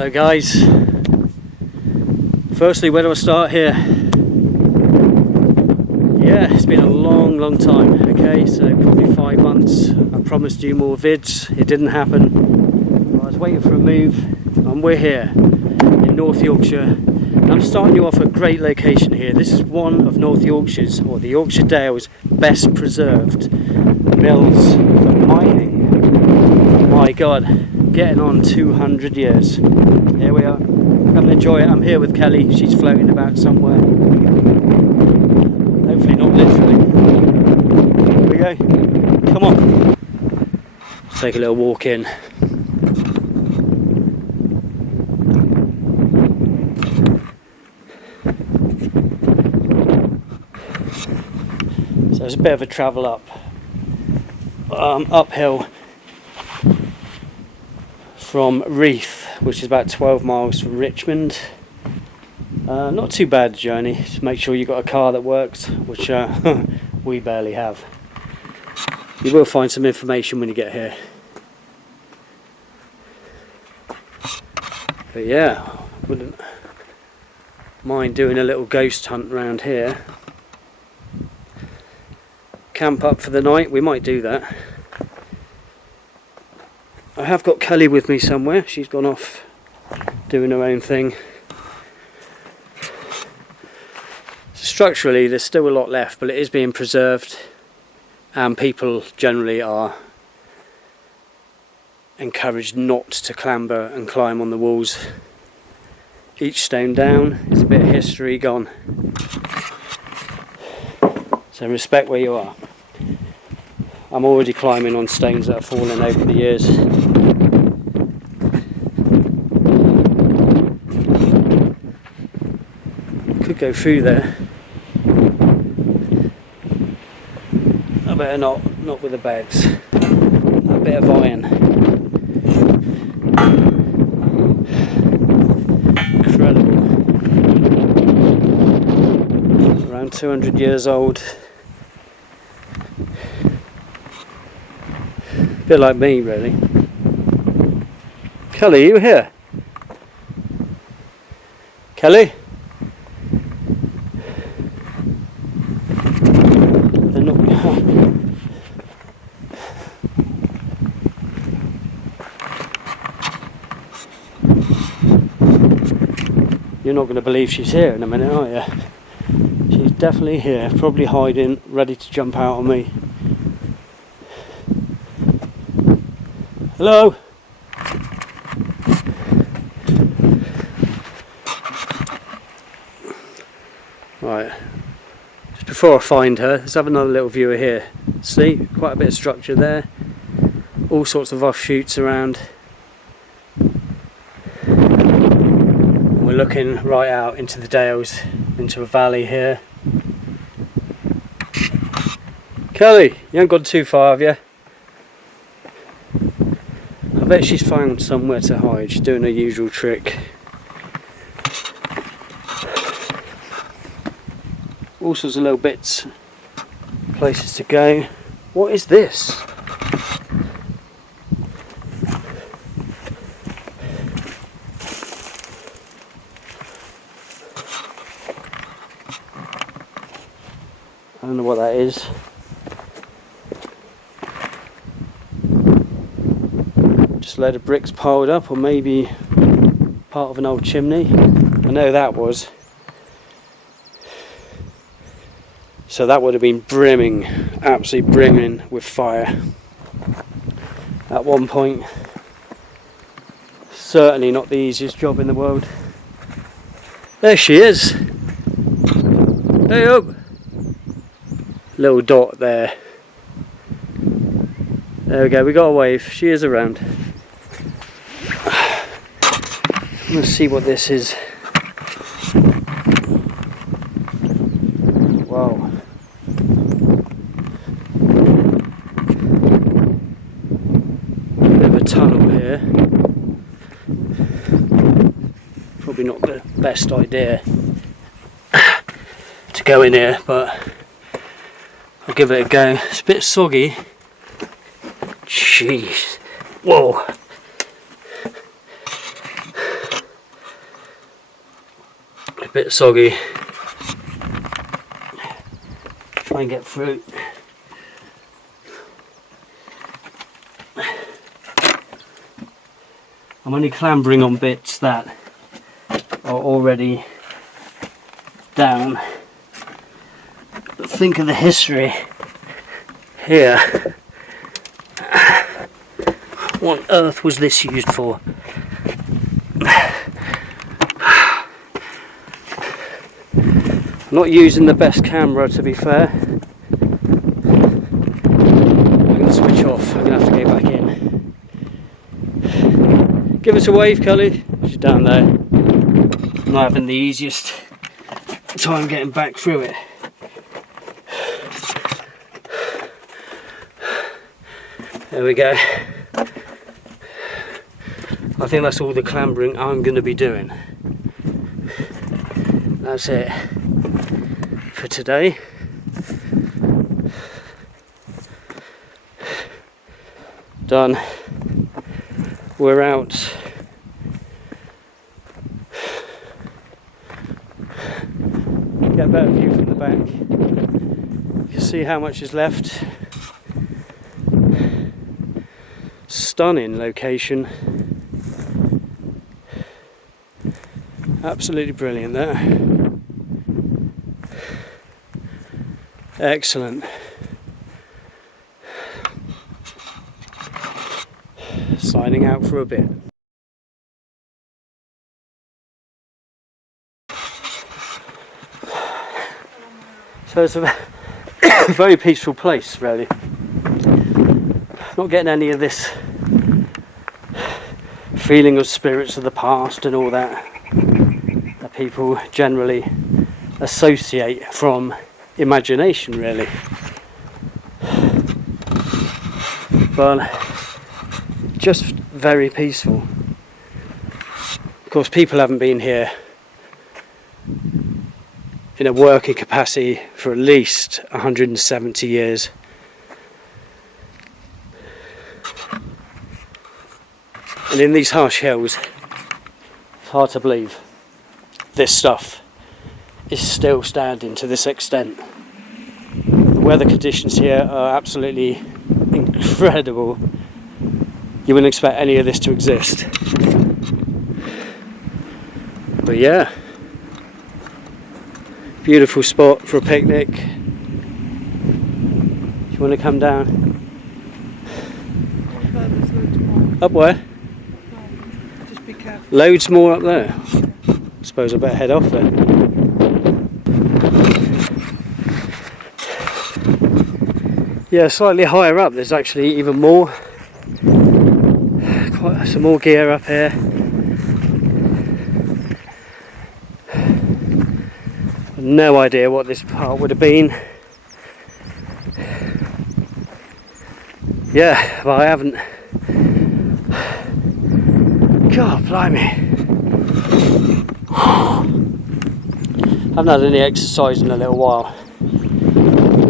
Hello guys, firstly where do I start here? Yeah, it's been a long time, okay, so probably 5 months. I promised you more vids, it didn't happen. I was waiting for a move and we're here in North Yorkshire. And I'm starting you off at a great location here. This is one of North Yorkshire's, or the Yorkshire Dales, best preserved mills for mining. My God. Getting on 200 years. Here we are. Come and enjoy it. I'm here with Kelly. She's floating about somewhere. Hopefully not literally. Here we go. Come on. Let's take a little walk in. So it's a bit of a travel up. Uphill. From Reef, which is about 12 miles from Richmond. Not too bad journey. Just make sure you've got a car that works, which we barely have. You will find some information when you get here. But yeah, wouldn't mind doing a little ghost hunt around here. Camp up for the night, we might do that. I have got Kelly with me somewhere. She's gone off doing her own thing. Structurally there's still a lot left, but it is being preserved and people generally are encouraged not to clamber and climb on the walls. Each stone down is a bit of history gone. So respect where you are. I'm already climbing on stones that have fallen over the years. Could go through there. I better not with the bags. A bit of iron. Incredible. Around 200 years old. Bit like me, really. Kelly, are you here? Kelly? They're not. You're not going to believe she's here in a minute, are you? She's definitely here, probably hiding, ready to jump out on me. Hello? Right, just before I find her, let's have another little view of here. See, quite a bit of structure there. All sorts of offshoots around. We're looking right out into the Dales, into a valley here. Kelly, you haven't gone too far, have you? I bet she's found somewhere to hide. She's doing her usual trick. All sorts of little bits, places to go. What is this? I don't know what that is. Just a load of bricks piled up, or maybe part of an old chimney. I know that was. So that would have been brimming, absolutely brimming with fire at one point. Certainly not the easiest job in the world. There she is. Hey up. Little dot there. There we go, we got a wave. She is around. Let's see what this is. Wow. Bit of a tunnel here. Probably not the best idea to go in here, but I'll give it a go. It's a bit soggy. Jeez. Whoa. bit soggy. Try and get through. I'm only clambering on bits that are already down. But think of the history here. What on earth was this used for? Not using the best camera, to be fair. I'm going to switch off. I'm going to have to go back in. Give us a wave, Cully. She's down there. I'm not having the easiest time getting back through it. There we go. I think that's all the clambering I'm going to be doing. That's it for today. Done. We're out. Get a better view from the back. You can see how much is left. Stunning location. Absolutely brilliant there. Excellent. Signing out for a bit. So it's a very peaceful place, really. Not getting any of this feeling of spirits of the past and all that people generally associate from imagination, really. But just very peaceful. Of course, people haven't been here in a working capacity for at least 170 years. And in these harsh hills, it's hard to believe this stuff is still standing to this extent. The weather conditions here are absolutely incredible. You wouldn't expect any of this to exist. But yeah, beautiful spot for a picnic. You want to come down? Up where? Just be careful. Loads more up there. I suppose I better head off then. Yeah, slightly higher up there's actually even more. Quite some more gear up here. No idea what this part would have been. Yeah, but I haven't. God blimey. I haven't had any exercise in a little while.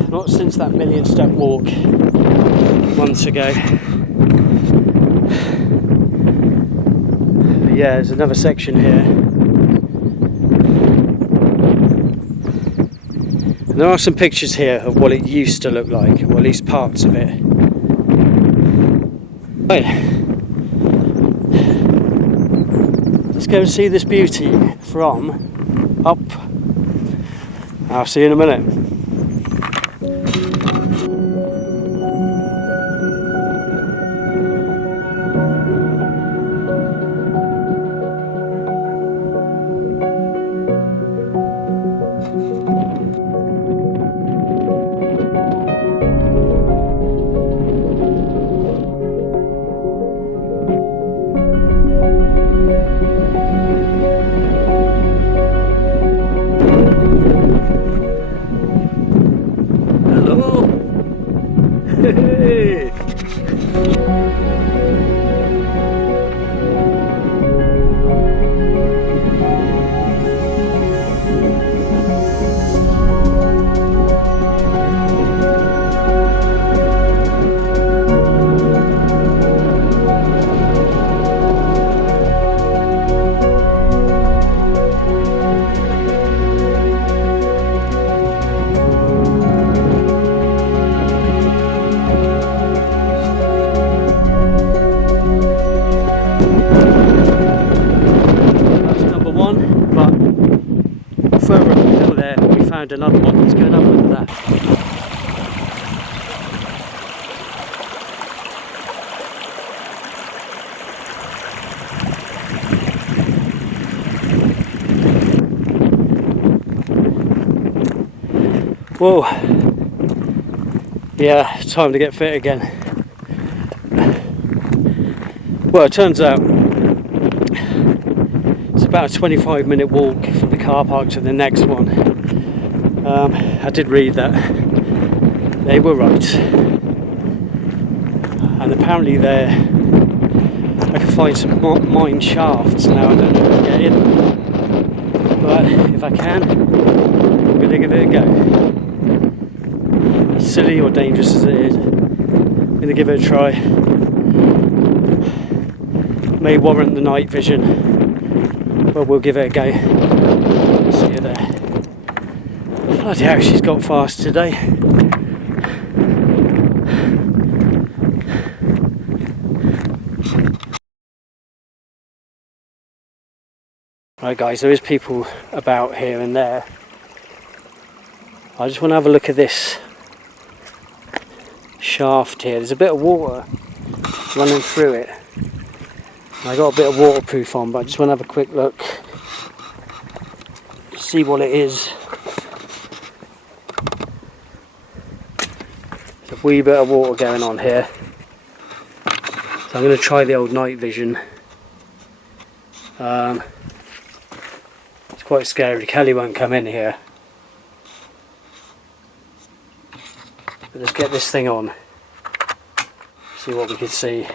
Not since that 1,000,000 step walk months ago. But yeah, there's another section here. And there are some pictures here of what it used to look like, or at least parts of it. Right. Let's go and see this beauty from up. I'll see you in a minute. Hey. find another one. Let's go and have a look at that. Whoa, yeah, time to get fit again. Well, it turns out it's about a 25-minute walk from the car park to the next one. I did read that they were right, and apparently there I can find some mine shafts now. I don't know how to get in, but if I can, I'm going to give it a go. Silly or dangerous as it is, I'm going to give it a try. May warrant the night vision, but we'll give it a go. See you there. Bloody hell, she's got fast today. Right guys, there is people about here and there. I just want to have a look at this shaft here. There's a bit of water running through it. I got a bit of waterproof on, but I just want to have a quick look, see what it is. There's a wee bit of water going on here, so I'm going to try the old night vision. It's quite scary. Kelly won't come in here. But let's get this thing on, see what we can see.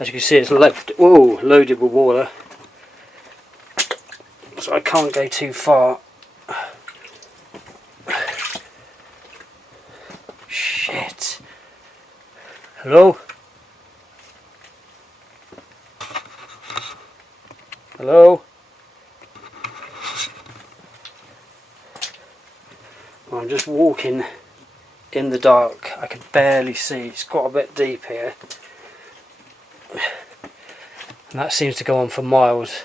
As you can see, it's loaded with water, so I can't go too far. Shit. Hello? Hello? I'm just walking in the dark. I can barely see. It's got a bit deep here. And that seems to go on for miles.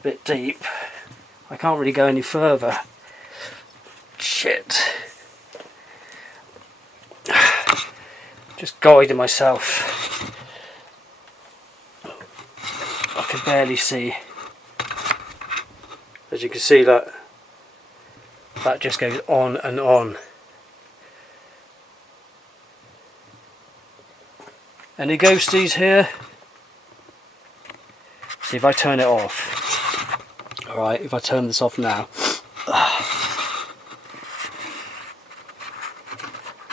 A bit deep. I can't really go any further. Shit. Just guiding myself. I can barely see. As you can see, that just goes on and on. Any ghosties here? See if I turn it off. Alright, if I turn this off now,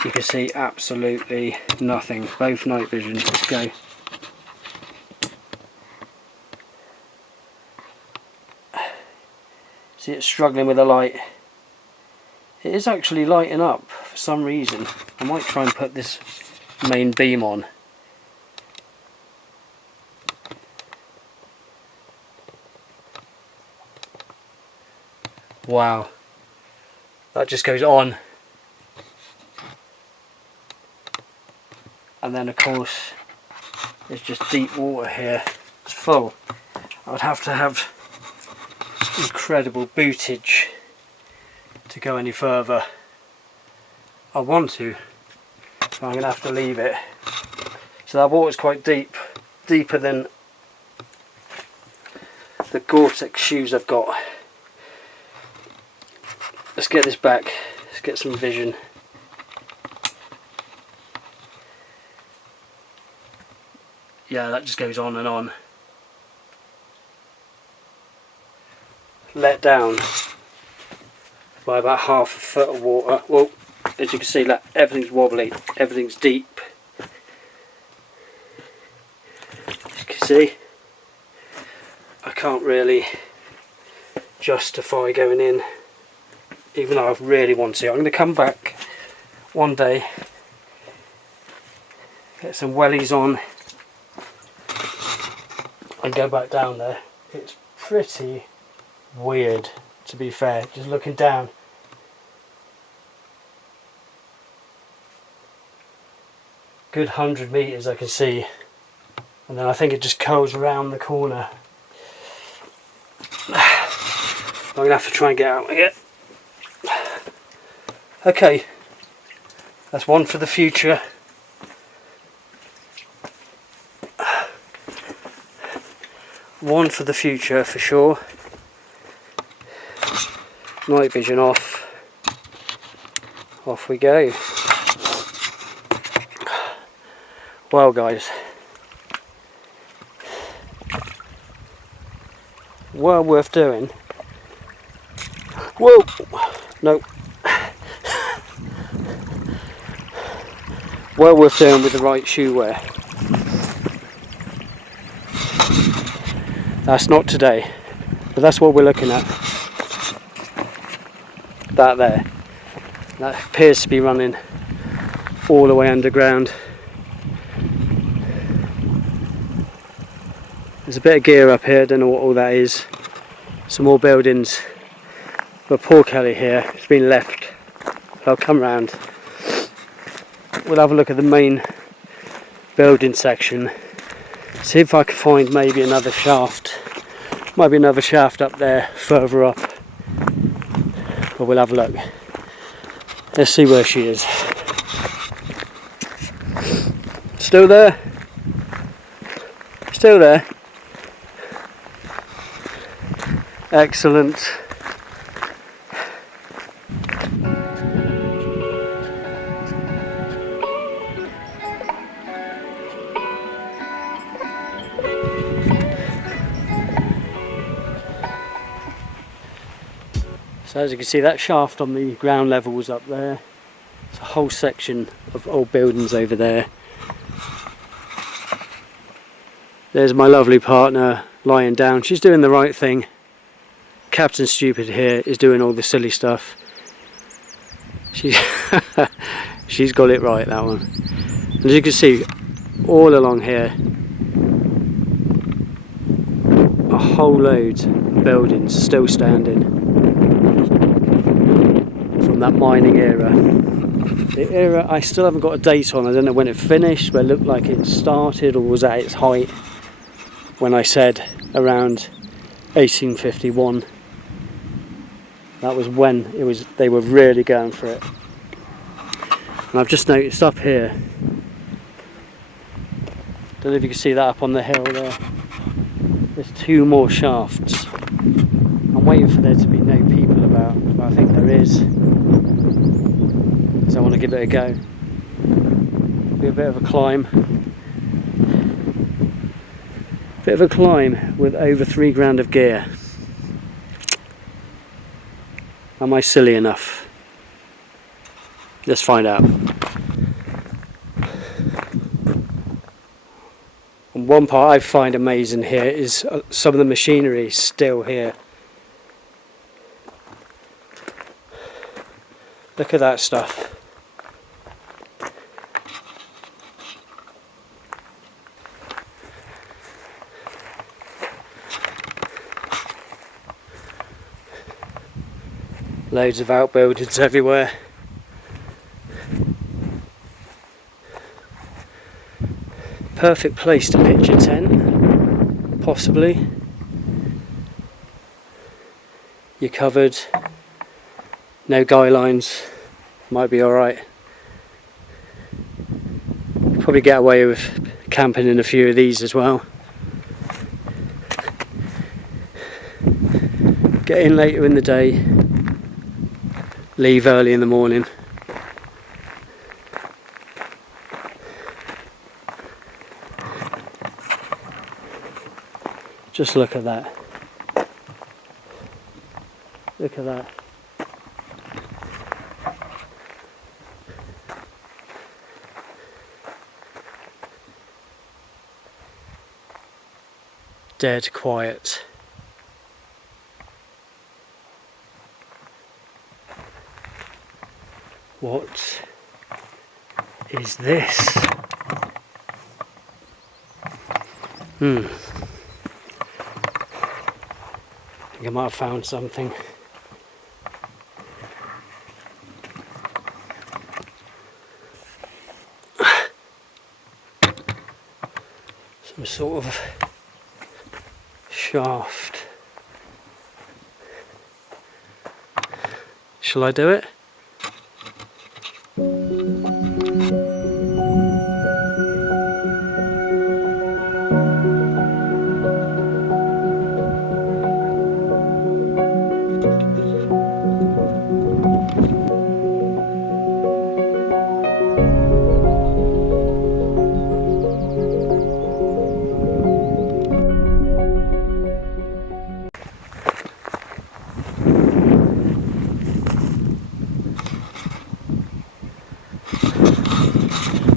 you can see absolutely nothing. Both night vision. Let's go. See, it's struggling with the light. It is actually lighting up for some reason. I might try and put this main beam on. Wow, that just goes on. And then of course there's just deep water here. It's full. I would have to have incredible bootage to go any further. I want to, but I'm going to have to leave it. So that water's quite deep, deeper than the Gore-Tex shoes I've got. Let's get this back, let's get some vision. Yeah, that just goes on and on. Let down by about half a foot of water. Well, as you can see, like, everything's wobbly, everything's deep. As you can see, I can't really justify going in, even though I really want to. I'm going to come back one day, get some wellies on and go back down there. It's pretty weird, to be fair, just looking down. Good 100 metres I can see, and then I think it just curls around the corner. I'm going to have to try and get out here. Okay, that's one for the future. One for the future for sure. Night vision off. Off we go. Well guys, well worth doing. Whoa! No. Well worth doing with the right shoe wear. That's not today, but that's what we're looking at. That there. That appears to be running all the way underground. There's a bit of gear up here, don't know what all that is. Some more buildings. But poor Kelly here, it's been left. I'll come round. We'll have a look at the main building section. See if I can find maybe another shaft. Might be another shaft up there, further up. But we'll have a look. Let's see where she is. Still there? Still there? Excellent. So as you can see, that shaft on the ground level was up there. It's a whole section of old buildings over there. There's my lovely partner lying down. She's doing the right thing. Captain Stupid here is doing all the silly stuff. She's got it right, that one. And as you can see, all along here, a whole load of buildings still standing from that mining era. The era I still haven't got a date on. I don't know when it finished, but it looked like it started or was at its height when I said around 1851. That was when they were really going for it. And I've just noticed up here, don't know if you can see that up on the hill there, there's two more shafts. I'm waiting for there to be no people about, but I think there is, so I want to give it a go. Be a bit of a climb. Bit of a climb with over 3 grand of gear. Am I silly enough? Let's find out. And one part I find amazing here is some of the machinery is still here. Look at that stuff. Loads of outbuildings everywhere. Perfect place to pitch a tent, possibly. You're covered. No guy lines. Might be alright. Probably get away with camping in a few of these as well. Get in later in the day. Leave early in the morning. Just look at that. Look at that. Dead quiet. What is this? I think I might have found something. some sort of shaft. Shall I do it?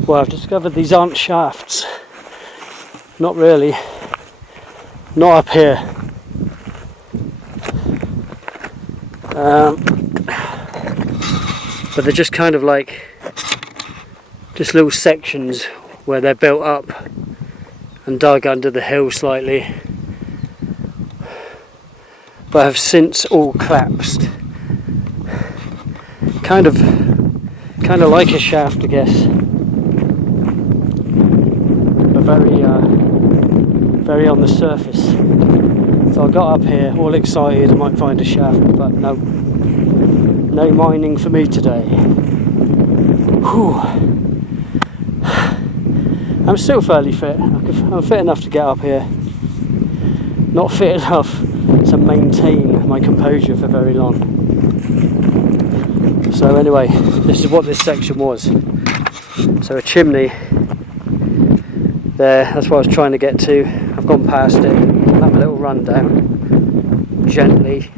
Well, I've discovered these aren't shafts. Not really. Not up here. But they're just kind of like just little sections where they're built up and dug under the hill slightly, but have since all collapsed. Kind of like a shaft, I guess. Very on the surface. So I got up here all excited I might find a shaft, but no mining for me today. Whew. I'm still fairly fit. I'm fit enough to get up here. Not fit enough to maintain my composure for very long. So anyway, this is what this section was. So a chimney there, that's what I was trying to get to. I've gone past it. I'll have a little run down gently.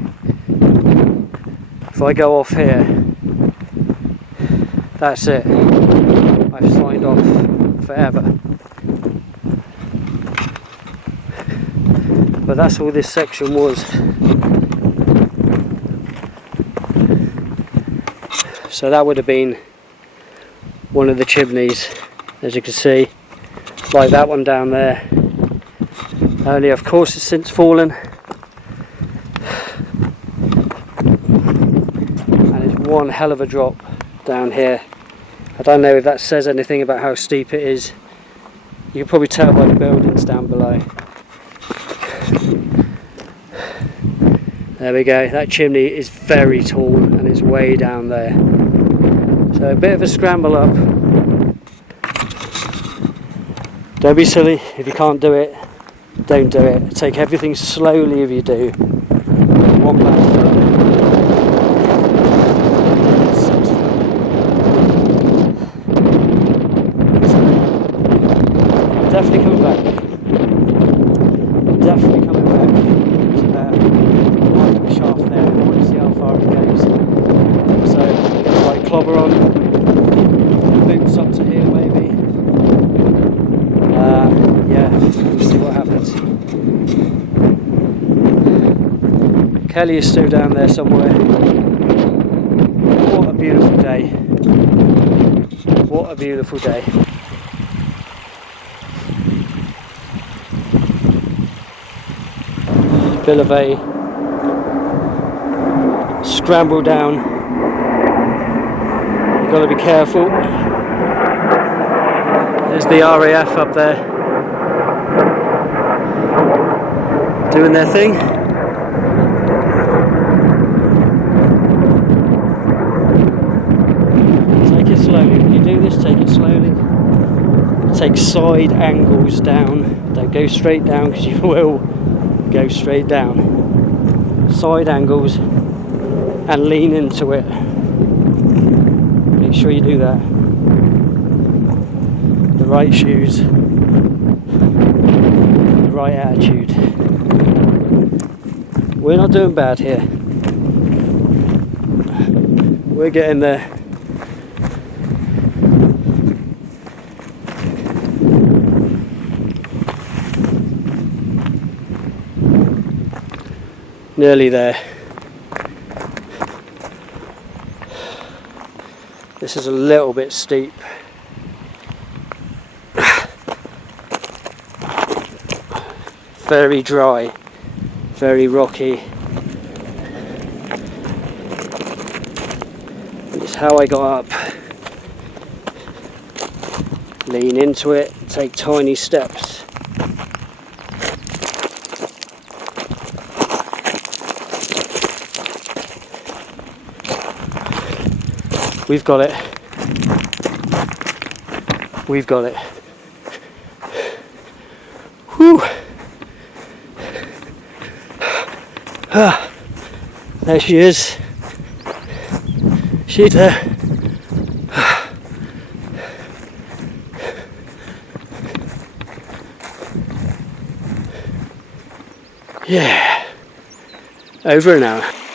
If I go off here, that's it. I've signed off forever. But that's all this section was. So that would have been one of the chimneys, as you can see. Like that one down there. Only of course it's since fallen. And it's one hell of a drop down here. I don't know if that says anything about how steep it is. You can probably tell by the buildings down below. There we go, that chimney is very tall and it's way down there. So a bit of a scramble up. Don't be silly, if you can't do it, don't do it. Take everything slowly if you do. One back foot. Definitely coming back. Definitely coming back to that right shaft there. I want to see how far it goes. So, get the right clobber on. Boots up to here maybe. Yeah, we'll see what happens. Kelly is still down there somewhere. What a beautiful day. What a beautiful day. Bit of a scramble down. You've got to be careful. There's the RAF up there doing their thing. Take it slowly. When you do this, take it slowly. Take side angles down. Don't go straight down because you will go straight down. Side angles and lean into it. Make sure you do that. The right shoes, the right attitude. We're not doing bad here. We're getting there. Nearly there. This is a little bit steep. Very dry, very rocky. It's how I got up. Lean into it, take tiny steps. We've got it. We've got it. Whew. Ah, there she is. She's there. Yeah. Over an hour.